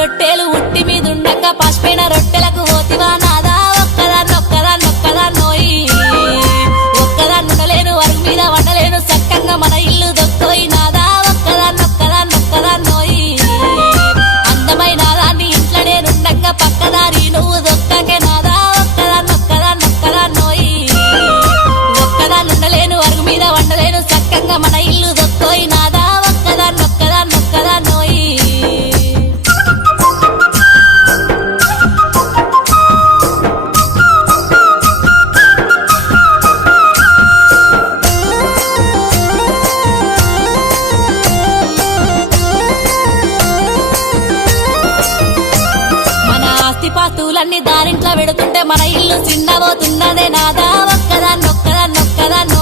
రొట్టెలు ఉట్టి మీదుండక పసిపోయిన రొట్టెలకు పోతివా నాదా ఒక్కదాన్నోయి ఒక్కదాన్నుండలేను అరుగు మీద వండలేను సక్కంగా మన ఇల్లు దొక్కోయి నాదా ఒక్కదాన్నోయి అందమైన దాన్ని ఇంట్లో నేనుండగా పక్కదారి నువ్వు దొక్కకే నాదా ఒక్కదాన్నోయి ఒక్కదాన్నుండలేను అరుగు మీద వండలేను సక్కంగా మన ఇల్లు దొక్కోయి నాదా ఒక్కదాన్నోయి పాస్తులన్నీ దారింట్లో పెడుతుంటే మన ఇల్లు చిన్నబోతున్నదే నాదా ఒక్కదాన్నొక్కదాన్నొక్కదాన్నో